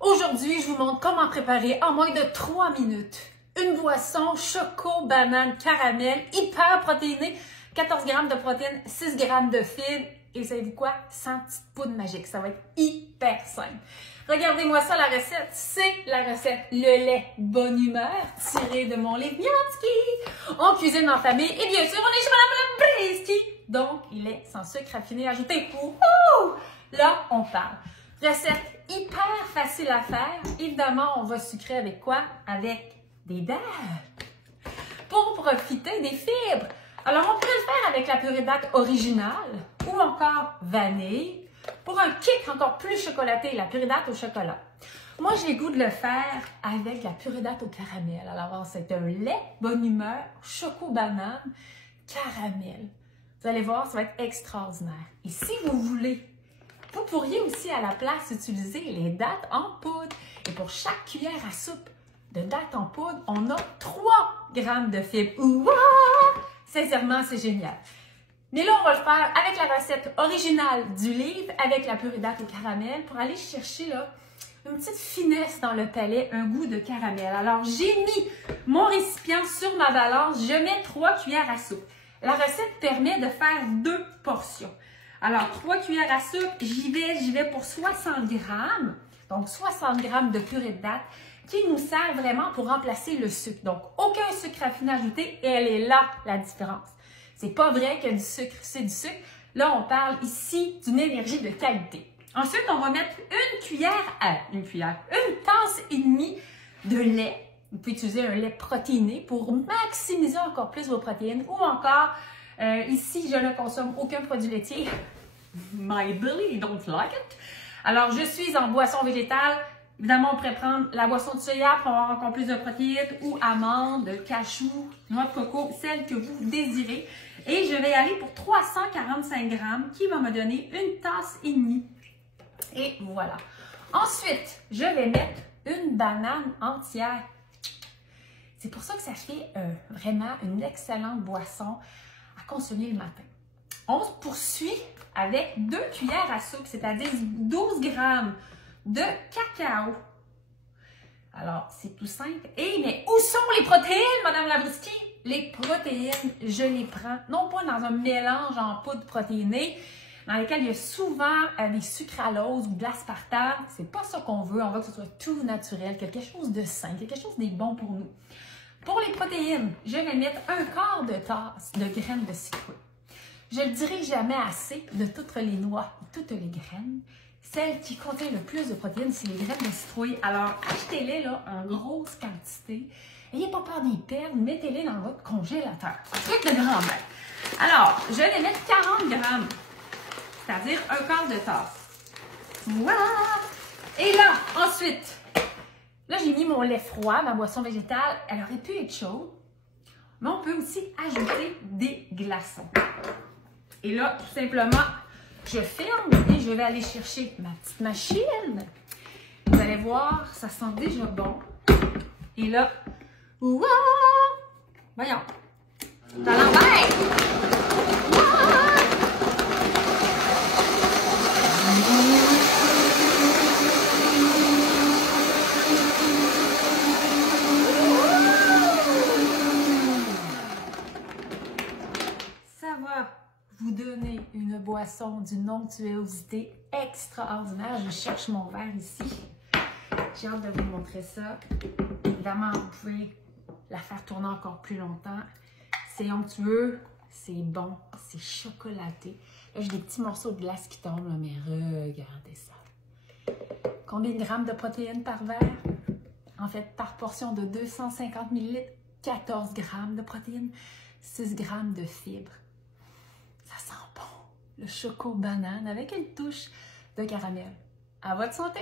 Aujourd'hui, je vous montre comment préparer en moins de 3 minutes une boisson choco-banane-caramel hyper protéinée, 14 g de protéines, 6 g de fibres et savez-vous quoi? 100 petites poudres magiques. Ça va être hyper simple. Regardez-moi ça, la recette. C'est la recette Le lait bonne humeur tiré de mon livre Bianski. On cuisine en famille et bien sûr, on est chez Madame Lebreski. Donc, il est sans sucre raffiné ajouté. Wouhou! Là, on parle. Recette hyper facile à faire. Évidemment, on va sucrer avec quoi? Avec des dattes. Pour profiter des fibres. Alors, on pourrait le faire avec la purée de dattes originale ou encore vanille. Pour un kick encore plus chocolaté, la purée de dattes au chocolat. Moi, j'ai le goût de le faire avec la purée de dattes au caramel. Alors, c'est un lait bonne humeur, choco-banane, caramel. Vous allez voir, ça va être extraordinaire. Et si vous voulez, vous pourriez aussi à la place utiliser les dattes en poudre. Et pour chaque cuillère à soupe de dattes en poudre, on a 3 g de fibres. Ouah! Sincèrement, c'est génial. Mais là, on va le faire avec la recette originale du livre, avec la purée de dattes au caramel, pour aller chercher là, une petite finesse dans le palais, un goût de caramel. Alors, j'ai mis mon récipient sur ma balance, je mets 3 cuillères à soupe. La recette permet de faire 2 portions. Alors, 3 cuillères à soupe, j'y vais pour 60 g, donc 60 g de purée de dattes, qui nous sert vraiment pour remplacer le sucre. Donc, aucun sucre raffiné ajouté, et elle est là, la différence. C'est pas vrai que du sucre, c'est du sucre. Là, on parle ici d'une énergie de qualité. Ensuite, on va mettre une tasse et demie de lait. Vous pouvez utiliser un lait protéiné pour maximiser encore plus vos protéines. Ou encore, ici, je ne consomme aucun produit laitier. My belly don't like it. Alors, je suis en boisson végétale. Évidemment, on pourrait prendre la boisson de soya pour avoir encore plus de protéines ou amandes, cachou, noix de coco, celle que vous désirez. Et je vais aller pour 345 g qui va me donner une tasse et demie. Et voilà. Ensuite, je vais mettre une banane entière. C'est pour ça que ça fait vraiment une excellente boisson à consommer le matin. On se poursuit avec 2 cuillères à soupe, c'est-à-dire 12 g de cacao. Alors, c'est tout simple. Mais où sont les protéines, Madame Lebreski? Les protéines, je les prends, non pas dans un mélange en poudre protéinée, dans lequel il y a souvent des sucraloses ou de l'aspartame. C'est pas ça qu'on veut. On veut que ce soit tout naturel, quelque chose de sain, quelque chose de bon pour nous. Pour les protéines, je vais mettre un quart de tasse de graines de citrouille. Je ne dirai jamais assez de toutes les noix, toutes les graines. Celle qui contient le plus de protéines, c'est les graines de citrouille. Alors, achetez-les là en grosse quantité. N'ayez pas peur d'y perdre, mettez-les dans votre congélateur. Un truc de grand-mère. Alors, je vais mettre 40 g, c'est-à-dire un quart de tasse. Voilà! Et là, ensuite, là, j'ai mis mon lait froid, ma boisson végétale. Elle aurait pu être chaude, mais on peut aussi ajouter des glaçons. Et là, tout simplement, je ferme et je vais aller chercher ma petite machine. Vous allez voir, ça sent déjà bon. Et là, ouah! Voyons. C'est à l'envers! Ça va vous donner une boisson d'une onctuosité extraordinaire. Je cherche mon verre ici. J'ai hâte de vous montrer ça. Évidemment, vous pouvez la faire tourner encore plus longtemps. C'est onctueux, c'est bon, c'est chocolaté. Là, j'ai des petits morceaux de glace qui tombent, là, mais regardez ça. Combien de grammes de protéines par verre? En fait, par portion de 250 ml, 14 g de protéines, 6 g de fibres. Ça sent bon, le choco-banane avec une touche de caramel. À votre santé!